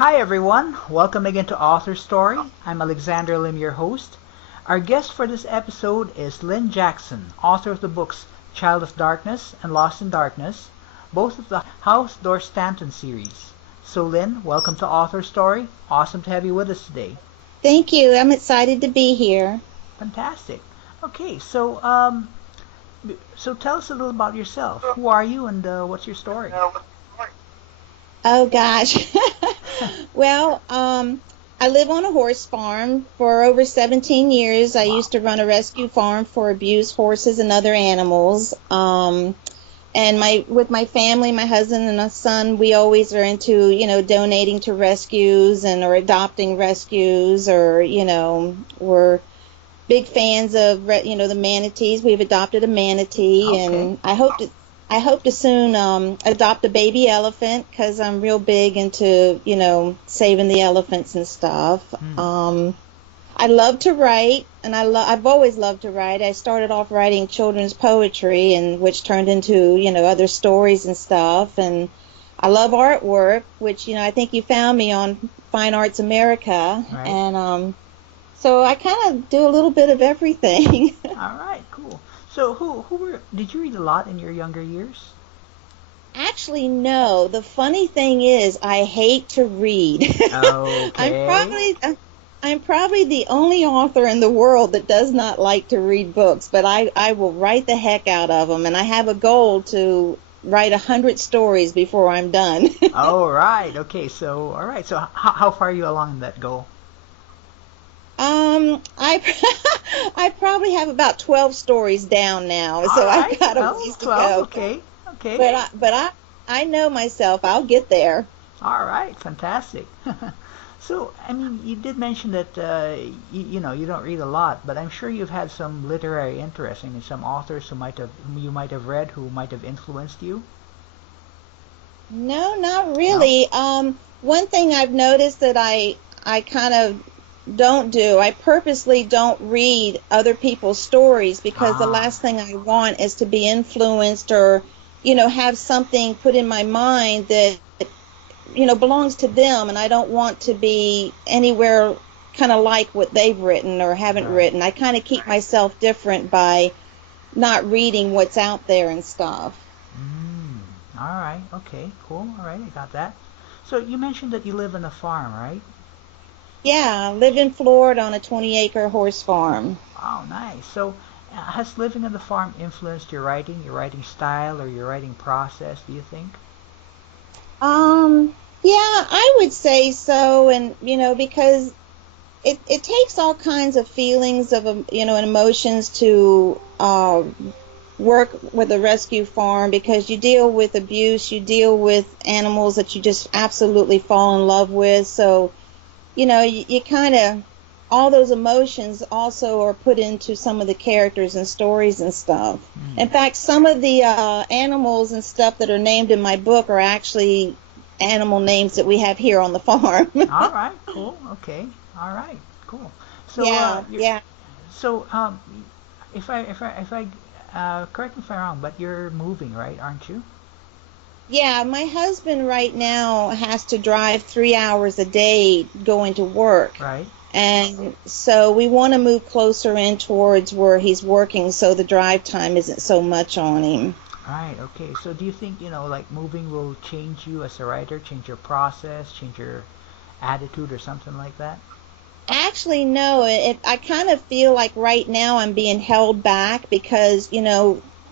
Hi everyone, welcome again to AuthorStory. I'm Alexander Lim, your host. Our guest for this episode is Lynn Jackson, author of the books Child of Darkness and Lost in Darkness, both of the House Dorstanton series. So Lynn, welcome to AuthorStory. Awesome to have you with us today. Thank you. I'm excited to be here. Fantastic. Okay, so tell us a little about yourself. Who are you and what's your story? Oh gosh. Well, I live on a horse farm for over 17 years. I Wow. used to run a rescue farm for abused horses and other animals. And with my family, my husband and my son, we always are into, donating to rescues or adopting rescues, or, we're big fans of the manatees. We've adopted a manatee, Okay. and I hope to soon adopt a baby elephant because I'm real big into saving the elephants and stuff. Hmm. I love to write, and I've always loved to write. I started off writing children's poetry, and which turned into other stories and stuff. And I love artwork, which I think you found me on Fine Arts America, Right. and so I kind of do a little bit of everything. All right, cool. So did you read a lot in your younger years? Actually, no. The funny thing is, I hate to read. I'm Okay. probably I'm probably the only author in the world that does not like to read books, but I will write the heck out of them, and I have a goal to write 100 stories before I'm done. All right. Okay. So, all right. So, how far are you along in that goal? I I probably have about 12 stories down now, All so I've right. got a Well, ways to 12. go. Okay. Okay. But I know myself. I'll get there. All right. Fantastic. So, I mean, you did mention that you don't read a lot, but I'm sure you've had some literary interest. I mean, some authors whom you might have read who might have influenced you. No, not No. really. One thing I've noticed that I kind of don't do, I purposely don't read other people's stories because the Ah. last thing I want is to be influenced or, have something put in my mind that, belongs to them, and I don't want to be anywhere kind of like what they've written or haven't Right. written. I kind of keep myself different by not reading what's out there and stuff. Mm. All right. Okay. Cool. All right. I got that. So you mentioned that you live on a farm, right? Yeah, I live in Florida on a 20-acre horse farm. Oh, nice. So, has living on the farm influenced your writing style, or your writing process, do you think? Yeah, I would say so, and because it takes all kinds of feelings of and emotions to work with a rescue farm because you deal with abuse, you deal with animals that you just absolutely fall in love with. So you kind of all those emotions also are put into some of the characters and stories and stuff. In Hmm. fact, some of the animals and stuff that are named in my book are actually animal names that we have here on the farm. All right. Cool. Okay. All right. Cool. So, Yeah, yeah. so if I correct me if I'm wrong, but you're moving, right? Aren't you? Yeah, my husband right now has to drive 3 hours a day going to work. Right. And so we want to move closer in towards where he's working so the drive time isn't so much on him. Right. Okay. So, do you think like moving will change you as a writer, change your process, change your attitude, or something like that? Actually, no, I kind of feel like right now I'm being held back because,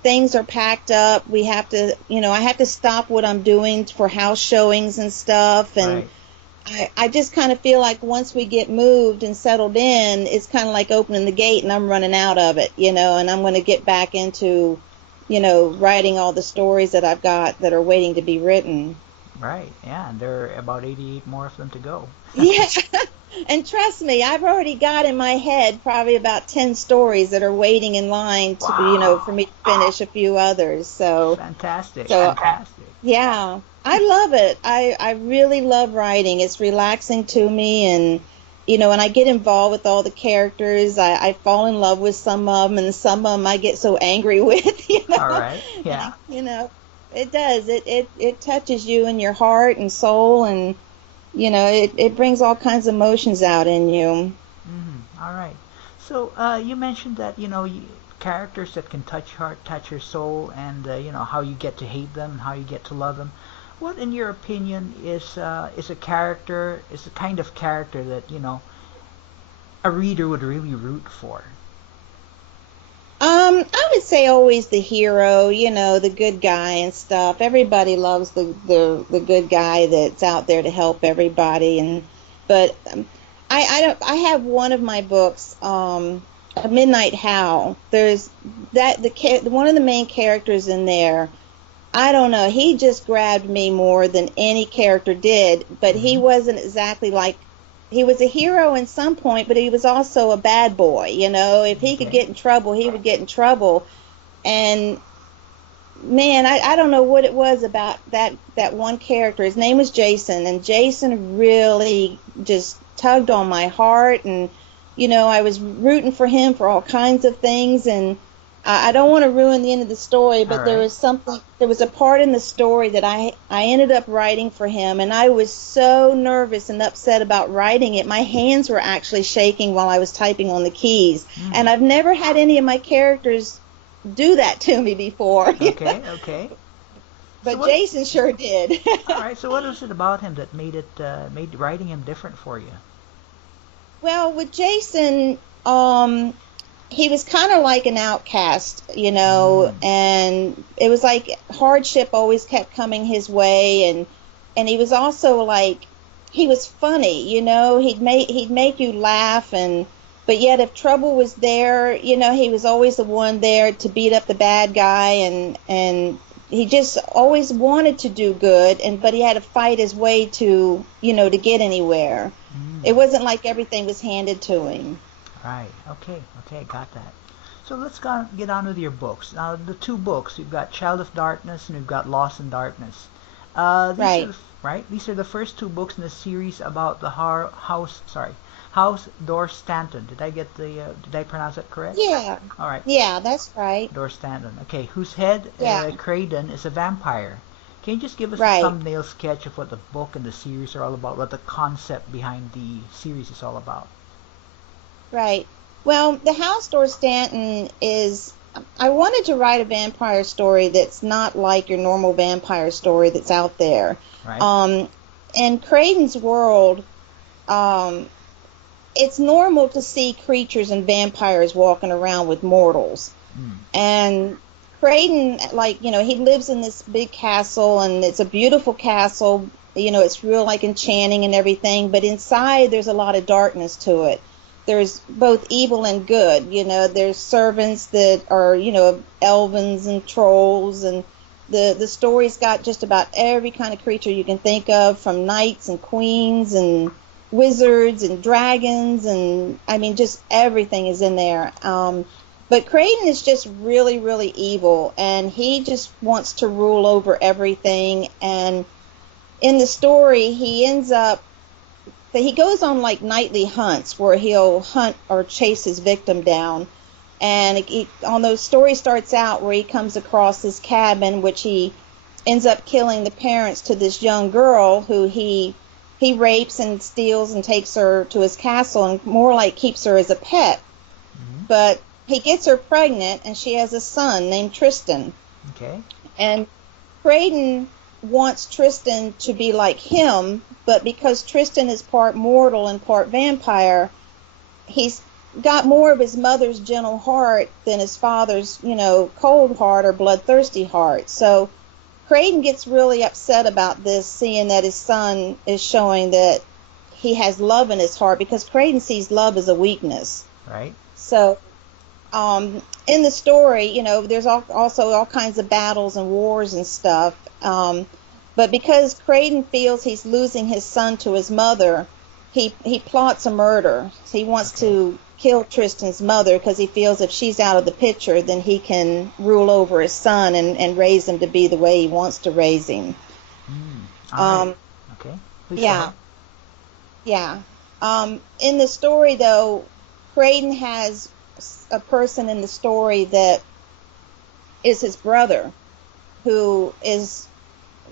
things are packed up. We have to, I have to stop what I'm doing for house showings and stuff. And Right. I just kind of feel like once we get moved and settled in, it's kind of like opening the gate and I'm running out of it, and I'm going to get back into, writing all the stories that I've got that are waiting to be written. Right. Yeah. And there are about 88 more of them to go. Yeah. And trust me, I've already got in my head probably about 10 stories that are waiting in line to, for Wow. me to finish a few others. Fantastic. So Fantastic. yeah, I love it. I really love writing. It's relaxing to me, and and I get involved with all the characters. I fall in love with some of them, and some of them I get so angry with, All right. And Yeah. it does. It touches you in your heart and soul, and it brings all kinds of emotions out in you. All right. So you mentioned that characters that can touch your heart, touch your soul, and how you get to hate them and how you get to love them. What, in your opinion, is a kind of character that a reader would really root for? I would say always the hero, the good guy and stuff. Everybody loves the good guy that's out there to help everybody. But I don't. I have one of my books, A Midnight Howl. There's one of the main characters in there. I don't know. He just grabbed me more than any character did, but he Mm-hmm. wasn't exactly like he was a hero in some point, but he was also a bad boy. If he could Okay. get in trouble, he would get in trouble. And man, I don't know what it was about that one character. His name was Jason, and Jason really just tugged on my heart, and I was rooting for him for all kinds of things, and I don't want to ruin the end of the story, All but right. there was a part in the story that I ended up writing for him, and I was so nervous and upset about writing it. My hands were actually shaking while I was typing on the keys, Mm. and I've never had any of my characters do that to me before. Okay. Okay. So But what? Jason sure did. All right. So what was it about him that made writing him different for you? Well, with Jason, he was kind of like an outcast, Mm. and it was like hardship always kept coming his way, and he was also like he was funny, he'd make you laugh, and but yet if trouble was there, he was always the one there to beat up the bad guy, and he just always wanted to do good, and but he had to fight his way to get anywhere. Mm. It wasn't like everything was handed to him. Right. Okay. Okay. Got that. So let's get on with your books. Now, the two books, you've got Child of Darkness and you've got Lost in Darkness. Right. These are the first two books in the series about the House Dorstanton. Did I pronounce that correct? Yeah. All right, Yeah, that's right. Dorstanton. Okay, whose head, Yeah. Craydon, is a vampire. Can you just give us a Right. thumbnail sketch of what the book and the series are all about, what the concept behind the series is all about? Right. Well, the House Door Stanton is. I wanted to write a vampire story that's not like your normal vampire story that's out there. Right? Um, in Creighton's world, um, it's normal to see creatures and vampires walking around with mortals. Mm. And Creighton, like, he lives in this big castle, and it's a beautiful castle. It's real like enchanting and everything, but inside there's a lot of darkness to it. There's both evil and good. There's servants that are, elvins and trolls, and the story's got just about every kind of creature you can think of, from knights and queens and wizards and dragons, and I mean, just everything is in there. But Creighton is just really, really evil, and he just wants to rule over everything. And in the story, he goes on like nightly hunts where he'll hunt or chase his victim down. And on those story starts out where he comes across this cabin, which he ends up killing the parents to this young girl who he rapes and steals and takes her to his castle, and more like keeps her as a pet. Mm-hmm. But he gets her pregnant, and she has a son named Tristan. Okay. And Creighton wants Tristan to be like him, but because Tristan is part mortal and part vampire, he's got more of his mother's gentle heart than his father's, cold heart or bloodthirsty heart. So Creighton gets really upset about this, seeing that his son is showing that he has love in his heart, because Creighton sees love as a weakness. Right. So in the story, there's also all kinds of battles and wars and stuff. But because Creighton feels he's losing his son to his mother, he plots a murder. He wants to kill Tristan's mother because he feels if she's out of the picture, then he can rule over his son and raise him to be the way he wants to raise him. All right. Okay. Please go Yeah, ahead. yeah. In the story, though, Creighton has a person in the story that is his brother, who is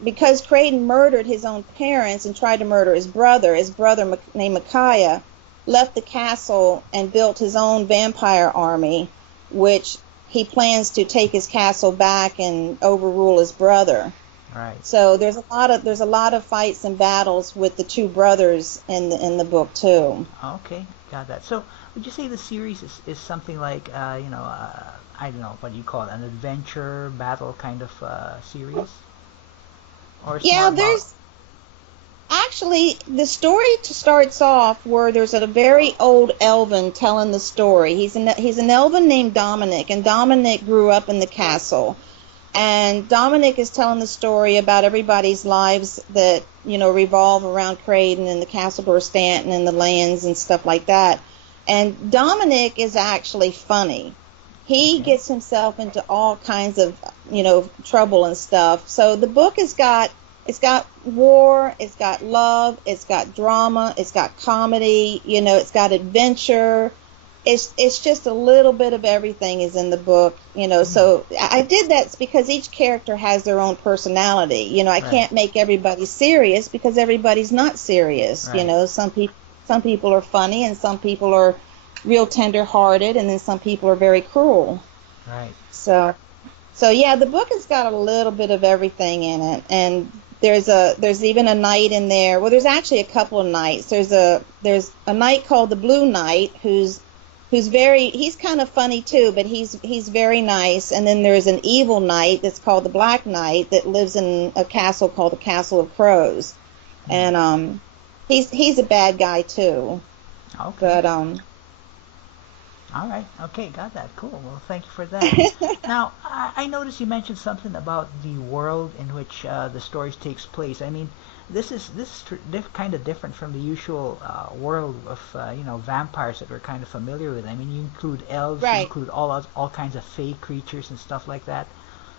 because Creighton murdered his own parents and tried to murder his brother named Micaiah left the castle and built his own vampire army, which he plans to take his castle back and overrule his brother. Right. So there's a lot of fights and battles with the two brothers in the book too. Okay, got that. So would you say the series is something like I don't know, what do you call it, an adventure battle kind of series? Or Yeah, there's actually the story starts off where there's a very old elven telling the story. He's an elven named Dominic, and Dominic grew up in the castle. And Dominic is telling the story about everybody's lives that, revolve around Creighton and the Castle Dorstanton and the lands and stuff like that. And Dominic is actually funny. He gets himself into all kinds of, trouble and stuff. So the book it's got war, it's got love, it's got drama, it's got comedy, it's got adventure. It's just a little bit of everything is in the book, So I did that because each character has their own personality. I can't make everybody serious because everybody's not serious. Right. Some people are funny and some people are real tender-hearted, and then some people are very cruel. Right. So yeah, the book has got a little bit of everything in it, and there's even a knight in there. Well, there's actually a couple of knights. There's a knight called the Blue Knight who's he's kind of funny too, but he's very nice. And then there's an evil knight that's called the Black Knight that lives in a castle called the Castle of Crows, and he's a bad guy too. Okay. But All right. Okay, got that. Cool. Well, thank you for that. Now, I noticed you mentioned something about the world in which the stories takes place. I mean, this is kind of different from the usual world of vampires that we're kind of familiar with. I mean, you include elves, you include all kinds of fey creatures and stuff like that.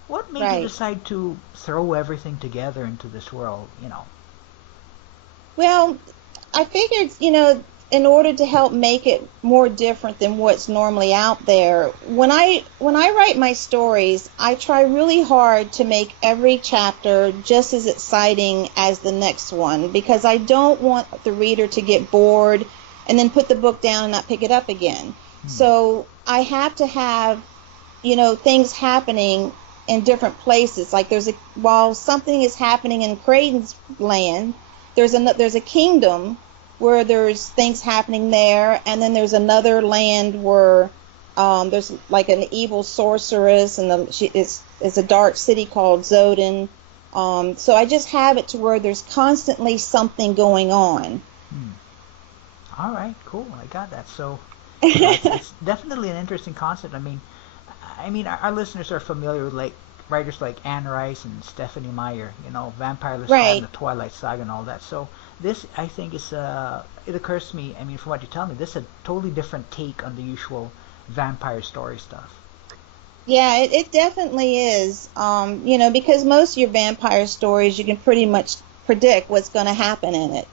What made you decide to throw everything together into this world? Well, I figured, in order to help make it more different than what's normally out there, when I write my stories, I try really hard to make every chapter just as exciting as the next one, because I don't want the reader to get bored and then put the book down and not pick it up again. So I have to have, things happening in different places. Like while something is happening in Creighton's land, there's a kingdom where there's things happening there, and then there's another land where there's like an evil sorceress, and it's a dark city called Zoden. So I just have it to where there's constantly something going on. All right, cool. I got that. So it's definitely an interesting concept. I mean, our listeners are familiar with writers like Anne Rice and Stephanie Meyer, Vampire List and the Twilight Saga and all that. So this, I think, is it occurs to me, I mean, from what you tell me, this is a totally different take on the usual vampire story stuff. Yeah, it definitely is. Because most of your vampire stories, you can pretty much predict what's going to happen in it.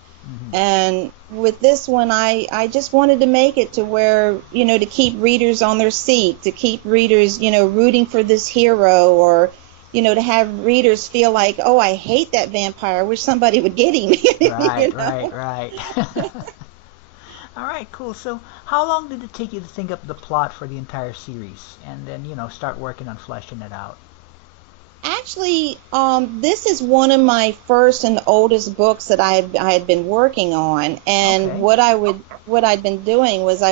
And with this one, I just wanted to make it to where, to keep readers on their seat, to keep readers, rooting for this hero, or, to have readers feel like, oh, I hate that vampire, I wish somebody would get him. Right. All right, cool. So how long did it take you to think up the plot for the entire series and then, start working on fleshing it out? Actually, this is one of my first and oldest books that I had been working on, and what I'd been doing was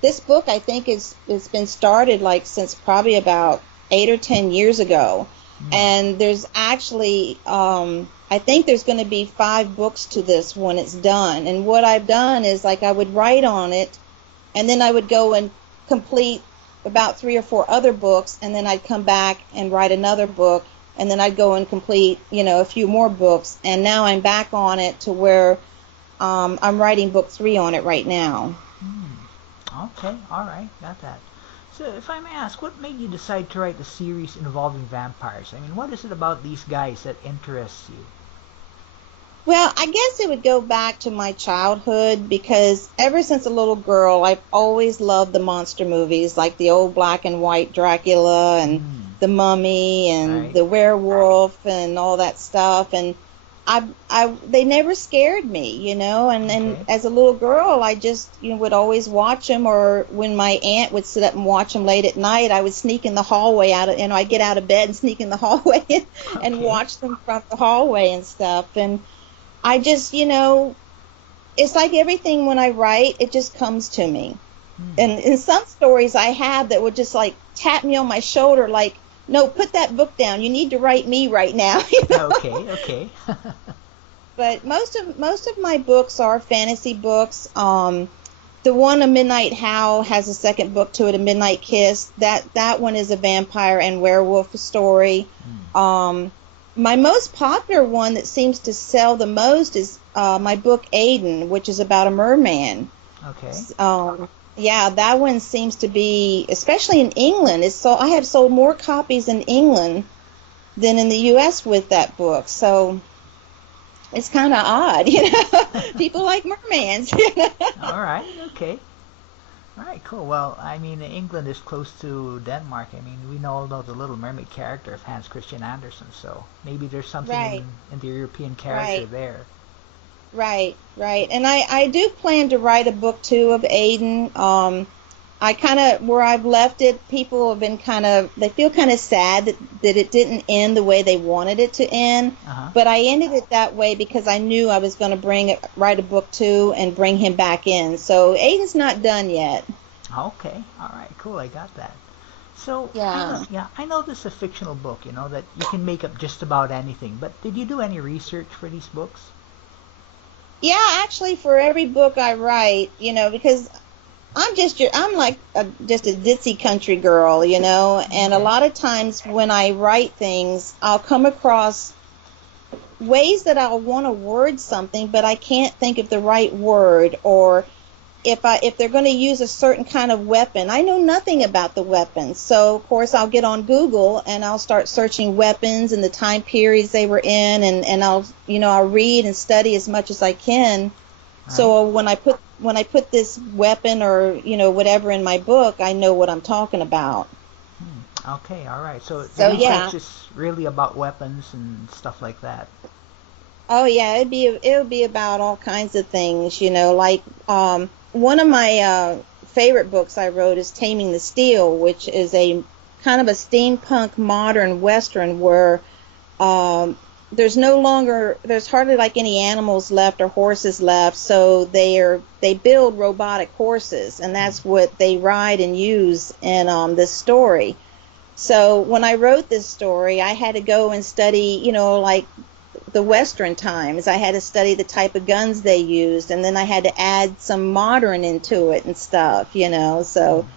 this book, I think, it's been started since probably about 8 or 10 years ago, and there's actually I think there's going to be 5 books to this when it's done. And what I've done is I would write on it, and then I would go and complete about 3 or 4 other books, and then I'd come back and write another book, and then I'd go and complete, a few more books. And now I'm back on it to where I'm writing book 3 on it right now. Okay, all right, got that. So if I may ask, what made you decide to write a series involving vampires? I mean, what is it about these guys that interests you? Well, I guess it would go back to my childhood because ever since a little girl, I've always loved the monster movies, like the old black and white Dracula and Mm, the Mummy and right. the werewolf and all that stuff. And they never scared me, And Okay. as a little girl, I just, would always watch them. Or when my aunt would sit up and watch them late at night, I would sneak in the hallway I'd get out of bed and sneak in the hallway and Okay. watch them from the hallway and stuff. And I just, it's like everything when I write, it just comes to me. Hmm. And in some stories I have that would just like tap me on my shoulder, like, no, put that book down. You need to write me right now. Okay. Okay. But most of my books are fantasy books. The one, A Midnight Howl, has a second book to it, A Midnight Kiss. That one is a vampire and werewolf story. Hmm. Um, my most popular one that seems to sell the most is my book Aiden, which is about a merman. Okay. Yeah, that one seems to be, especially in England. I have sold more copies in England than in the U.S. with that book. So it's kind of odd, People like mermans. All right. Okay. All right. Cool. Well, I mean, England is close to Denmark. I mean, we all know the Little Mermaid character of Hans Christian Andersen, so maybe there's something Right, in the European character right. there. Right, right. And I do plan to write a book too of Aiden. I kind of, where I've left it, people have been they feel kind of sad that it didn't end the way they wanted it to end. Uh huh. But I ended it that way because I knew I was going to write a book too and bring him back in. So Aiden's not done yet. Okay. All right. Cool. I got that. So Yeah. I know this is a fictional book, that you can make up just about anything. But did you do any research for these books? Yeah, actually, for every book I write, because I'm like just a ditzy country girl, and a Okay. lot of times when I write things, I'll come across ways that I'll want to word something, but I can't think of the right word, or if they're going to use a certain kind of weapon, I know nothing about the weapons. So of course I'll get on Google and I'll start searching weapons and the time periods they were in, and I'll read and study as much as I can. Right. So when I put this weapon or whatever in my book, I know what I'm talking about. Hmm. Okay. All right. So the So yeah. research is really about weapons and stuff like that. Oh yeah, it would be about all kinds of things, like one of my favorite books I wrote is Taming the Steel, which is a kind of a steampunk modern western where um there's hardly like any animals left or horses left, so they build robotic horses, and Hmm. that's what they ride and use in this story. So when I wrote this story, I had to go and study, like the Western times. I had to study the type of guns they used, and then I had to add some modern into it and stuff. So Hmm.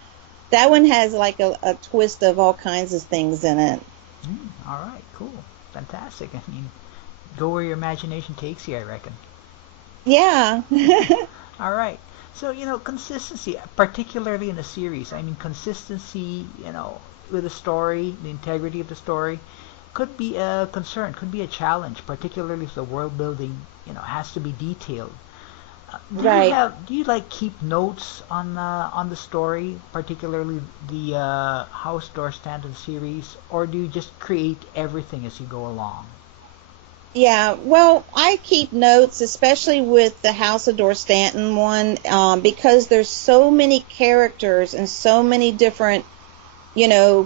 that one has like a twist of all kinds of things in it. Hmm. All right. Cool. Fantastic. I mean, go where your imagination takes you, I reckon. Yeah. All right. So, consistency, particularly in a series. I mean, consistency, with the story, the integrity of the story, could be a concern, could be a challenge, particularly if the world building, has to be detailed. Right. Do you like keep notes on the story, particularly the House Dorstanton series, or do you just create everything as you go along? Yeah, well, I keep notes, especially with the House of Dorstanton one, because there's so many characters and so many different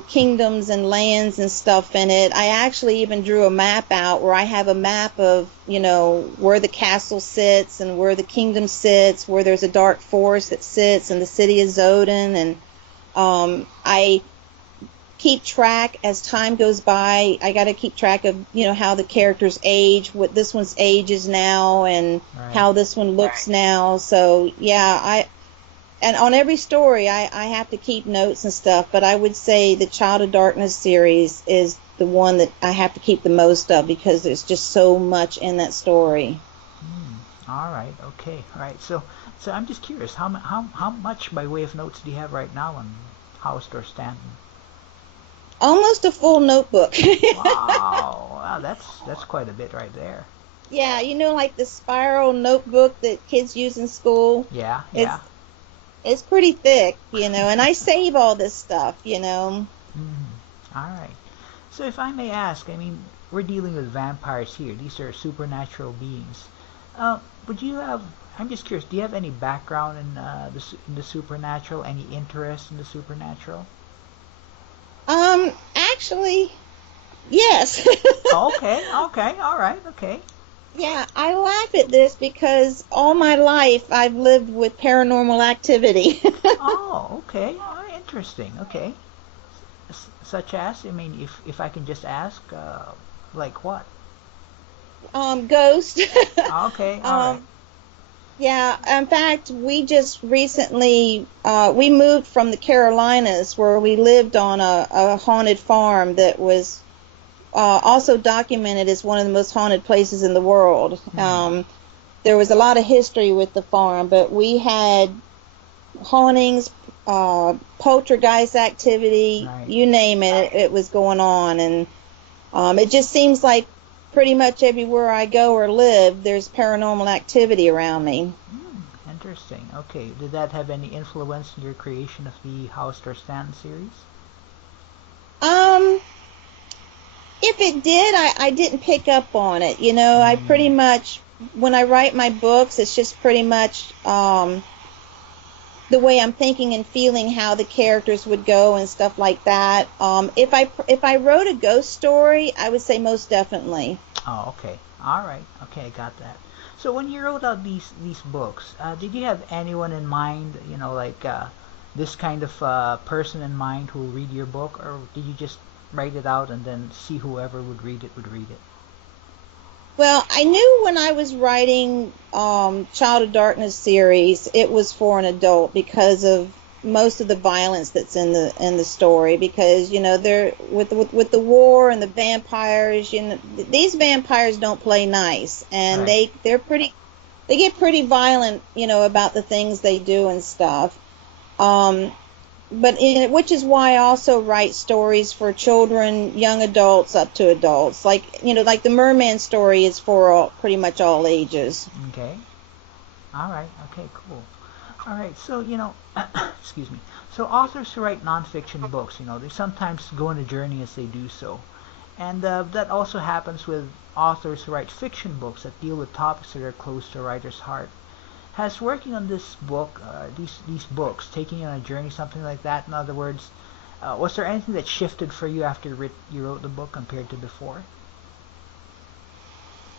kingdoms and lands and stuff in it. I actually even drew a map out where I have a map of, where the castle sits and where the kingdom sits, where there's a dark forest that sits, and the city of Zoden. And I keep track as time goes by. I got to keep track of, how the characters age, what this one's age is now, and Right. how this one looks now. So, yeah, and on every story I have to keep notes and stuff, but I would say the Child of Darkness series is the one that I have to keep the most of because there's just so much in that story. Hmm. All right. Okay. All right. So I'm just curious, how much by way of notes do you have right now on House Dorstanton? Almost a full notebook. Wow. Wow. That's quite a bit right there. Yeah, like the spiral notebook that kids use in school. Yeah, It's yeah. it's pretty thick, and I save all this stuff. All right. So if I may ask, I mean, we're dealing with vampires here. These are supernatural beings. Would you have? I'm just curious. Do you have any background in in the supernatural? Any interest in the supernatural? Actually, yes. Okay. Okay. All right. Okay. Yeah, I laugh at this because all my life I've lived with paranormal activity. Oh, okay. Oh, interesting. Okay. Such as, I mean, if I can just ask, like what? Ghost. Okay. All right. um, yeah, in fact, we just recently we moved from the Carolinas where we lived on a haunted farm that was also documented as one of the most haunted places in the world. Hmm. There was a lot of history with the farm, but we had hauntings, poltergeist activity, Right. you name it, it was going on. And it just seems like pretty much everywhere I go or live, there's paranormal activity around me. Interesting. Okay. Did that have any influence in your creation of the House Dorstanton series? Um, if it did, I didn't pick up on it. I pretty Hmm. much, when I write my books, it's just pretty much the way I'm thinking and feeling how the characters would go and stuff like that. If I wrote a ghost story, I would say most definitely. Oh, okay. All right. Okay, I got that. So when you wrote out these books, did you have anyone in mind? You know, like this kind of person in mind who will read your book, or did you just write it out and then see whoever would read it would read it? Well, I knew when I was writing Child of Darkness series, it was for an adult because of most of the violence that's in the story. Because they're with the war and the vampires. These vampires don't play nice, and Right. they get pretty violent. About the things they do and stuff. Um, which is why I also write stories for children, young adults, up to adults. Like the Merman story is for pretty much all ages. Okay. All right. Okay. Cool. All right. So excuse me. So authors who write nonfiction books, they sometimes go on a journey as they do so, and that also happens with authors who write fiction books that deal with topics that are close to a writer's heart. Has working on this book, these books, taking you on a journey, something like that? In other words, was there anything that shifted for you after you wrote the book compared to before?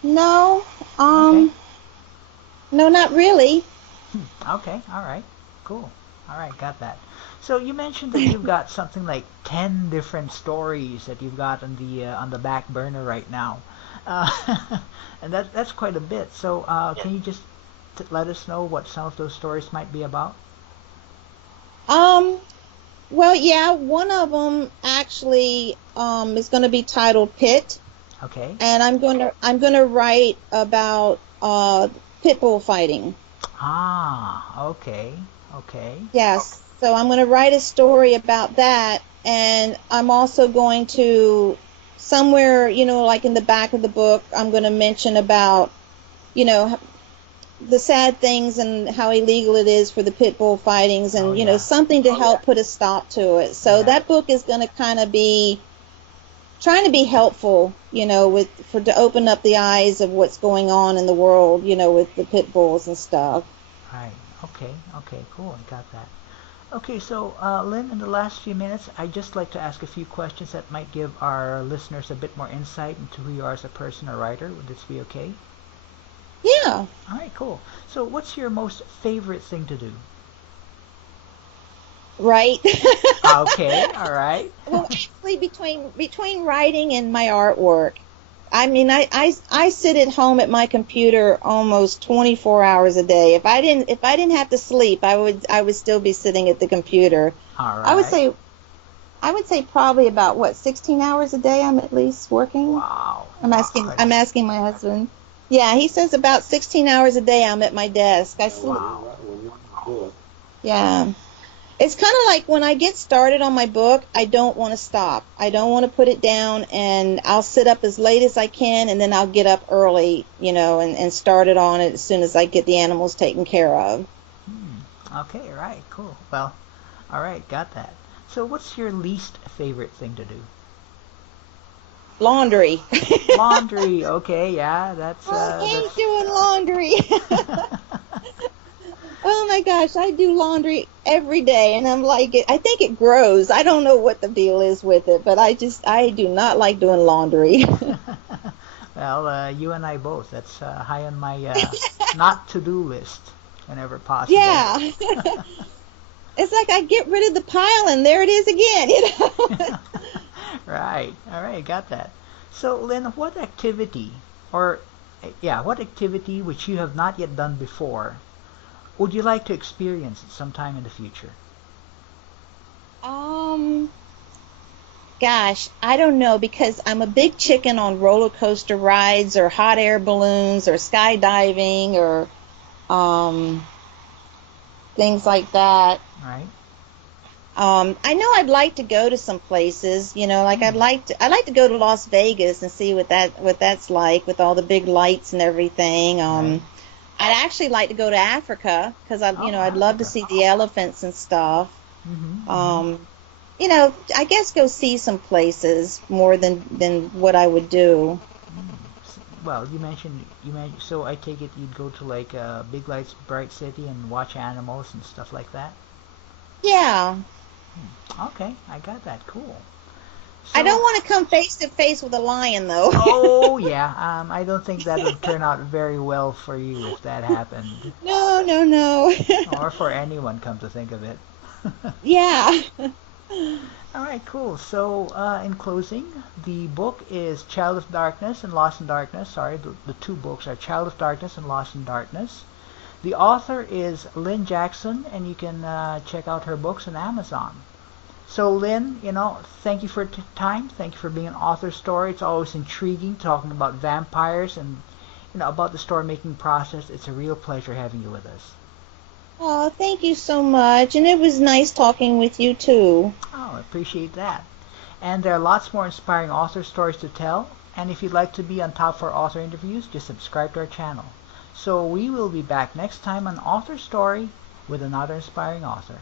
No, Okay. no, not really. Okay. All right. Cool. All right. Got that. So you mentioned that you've got something like 10 different stories that you've got on the back burner right now, uh, and that's quite a bit. So can you just let us know what some of those stories might be about? Um, well, yeah, one of them actually is going to be titled Pit, Okay. and I'm gonna write about pit bull fighting. Ah, okay, okay. Yes. So I'm going to write a story about that. And I'm also going to, somewhere, like in the back of the book, I'm going to mention about, you know, the sad things and how illegal it is for the pit bull fightings Oh and, yeah, something to help put a stop to it. So yeah. that book is going to kind of be trying to be helpful, to open up the eyes of what's going on in the world, with the pit bulls and stuff. Right. Okay, okay, cool. I got that. Okay, so Lynn, in the last few minutes, I'd just like to ask a few questions that might give our listeners a bit more insight into who you are as a person or writer. Would this be okay? Yeah. All right, cool. So, what's your most favorite thing to do? Right. Okay, all right. Well, actually, between writing and my artwork, I mean, I sit at home at my computer almost 24 hours a day. If I didn't have to sleep, I would still be sitting at the computer. All I would right. say I would say probably about what 16 hours a day I'm at least working. Wow, I'm that's asking quite a I'm bit. asking my husband. Yeah, he says about 16 hours a day I'm at my desk. I sleep. Wow. Yeah. It's kind of like when I get started on my book, I don't want to stop. I don't want to put it down, and I'll sit up as late as I can, and then I'll get up early, and start it on it as soon as I get the animals taken care of. Okay, right, cool. Well, all right, got that. So what's your least favorite thing to do? Laundry. Laundry. Okay, yeah, I hate that's doing laundry. Oh my gosh, I do laundry every day, and I'm like, I think it grows. I don't know what the deal is with it, but I do not like doing laundry. well, you and I both. That's high on my not to-do list whenever possible. Yeah. It's like I get rid of the pile, and there it is again. Right. All right, got that. So, Lynn, what activity, or what activity which you have not yet done before, would you like to experience at some time in the future? Um, Gosh, I don't know because I'm a big chicken on roller coaster rides or hot air balloons or skydiving or um, things like that. Right. I know I'd like to go to some places, like Hmm. I'd like to go to Las Vegas and see what that's like with all the big lights and everything. Right. I'd actually like to go to Africa because Oh, I'd love to Africa. see the elephants and stuff. Mm-hmm, mm-hmm. Um, I guess go see some places more than what I would do. Well, you mentioned. So I take it you'd go to like Big Lights, Bright City, and watch animals and stuff like that. Yeah. Okay, I got that. Cool. I don't So, want to come face to face with a lion though. oh yeah, I don't think that would turn out very well for you if that happened, No, no, no. or for anyone, come to think of it. Yeah. All right, cool. So, in closing, the book is Child of Darkness and Lost in Darkness. Sorry, the two books are Child of Darkness and Lost in Darkness. The author is Lynn Jackson, and you can check out her books on Amazon. So, Lynn, thank you for your time. Thank you for being an author story. It's always intriguing talking about vampires and about the story making process. It's a real pleasure having you with us. Oh, thank you so much. And it was nice talking with you too. Oh, I appreciate that. And there are lots more inspiring author stories to tell. And if you'd like to be on top for author interviews, just subscribe to our channel. So we will be back next time on Author Story with another inspiring author.